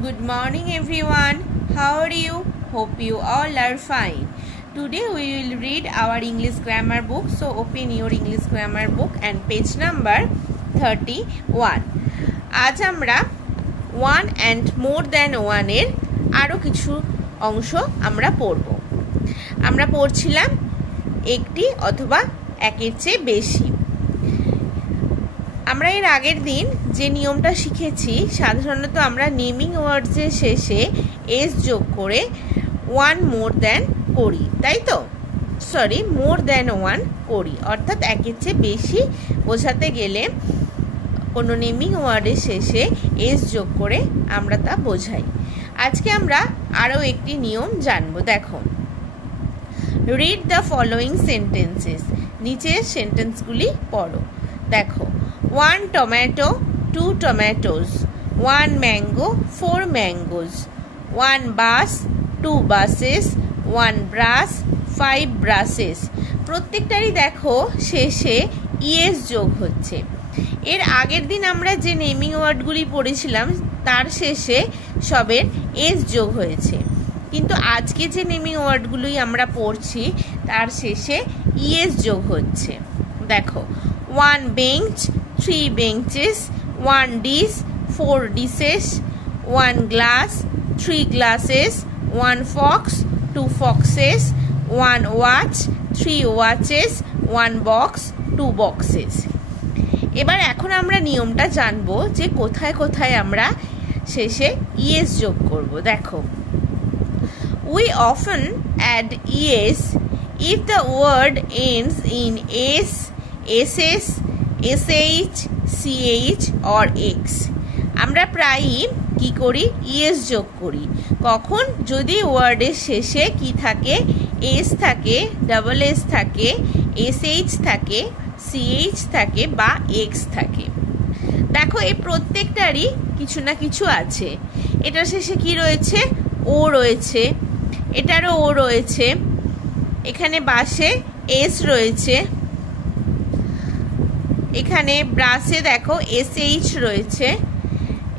Good morning everyone. How are you? Hope you all are fine. Today we will read our English grammar book. So open your English grammar book and page number 31. আজ আমরা one and more than one এর আরো কিছু অংশ আমরা পড়ব। আমরা পড়ছিলাম একটি অথবা একের চেয়ে বেশি। আমরা এর আগের দিন যে নিয়মটা শিখেছি, সাধারণত আমরা নেমিং ওয়ার্ডসের শেষে এস যোগ করে ওয়ান মোর দ্যান করি, তাই তো? মোর দ্যান ওয়ান করি, অর্থাৎ একের চেয়ে বেশি বোঝাতে গেলে কোনো নেমিং ওয়ার্ডের শেষে এস যোগ করে আমরা তা বোঝাই। আজকে আমরা আরও একটি নিয়ম জানবো। দেখো, রিড দ্য ফলোয়িং সেন্টেন্সেস। নিচের সেন্টেন্সগুলি পড়ো। দেখো, 1 tomato, 2 tomatoes, 1 mango, 4 mangoes, 1 bus, 2 buses, 1 brush, 5 brushes। প্রত্যেকটারই দেখো শেষে ইএস যোগ হচ্ছে। এর আগের দিন আমরা যে নেমিং ওয়ার্ডগুলি পড়েছিলাম তার শেষে সবের এস যোগ হয়েছে, কিন্তু আজকে যে নেমিং ওয়ার্ডগুলি আমরা পড়ছি তার শেষে ইএস যোগ হচ্ছে। দেখো, 1 bench, 3 benches, 1 dish, 4 dishes, 1 glass, 3 glasses, 1 fox, 2 foxes, 1 watch, 3 watches, 1 box, 2 boxes। এবার এখন আমরা নিয়মটা জানবো যে কোথায় কোথায় আমরা শেষে ইএস যোগ করব। দেখো, we often add es if the word ends in s, ss, sh, ch or x। আমরা প্রায়ই কি করি? ইএস যোগ করি। কখন? যদি ওয়ার্ডের শেষে কি থাকে? এস থাকে, ডাবল এস থাকে, sh থাকে, ch থাকে বা x থাকে। দেখো, এই প্রত্যেকটারই কিছু না কিছু আছে। এটার শেষে কি রয়েছে? ও রয়েছে, এটারও ও রয়েছে, এখানে বাসে এস রয়েছে, এখানে ব্রাশে দেখো sh রয়েছে,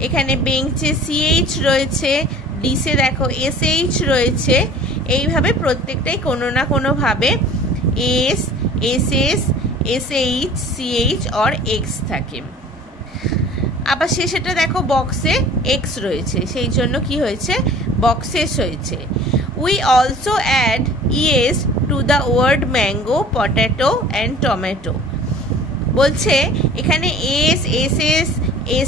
এখানে বেঞ্চে ch রয়েছে, ডিসে দেখো sh রয়েছে। এইভাবে প্রত্যেকটাই কোনো না কোনোভাবে S, ss, sh, ch or x থাকে। আবার শেষেটা দেখো বক্সে x রয়েছে, সেই জন্য কি হয়েছে? বক্সেস হয়েছে। We also add es to the word mango, potato and tomato। বলছে এখানে S, SS,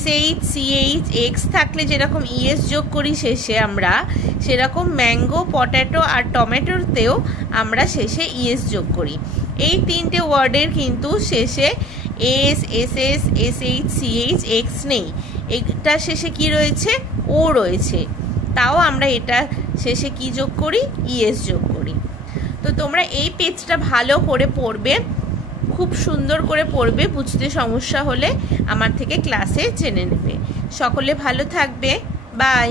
sh, ch, x থাকলে যেরকম ইএস যোগ করি শেষে আমরা, সেরকম ম্যাঙ্গো, পটেটো আর টমেটোতেও আমরা শেষে ইএস যোগ করি। এই তিনটে ওয়ার্ডের কিন্তু শেষে S, SS, sh, ch, x নেই। এটা শেষে কি রয়েছে? ও রয়েছে, তাও আমরা এটা শেষে কি যোগ করি? ইএস যোগ করি। তো তোমরা এই পেজটা ভালো করে পড়বে, খুব সুন্দর করে পড়বে। বুঝতে সমস্যা হলে আমার থেকে ক্লাসে জেনে নেবে। সকলে ভালো থাকবে। বাই।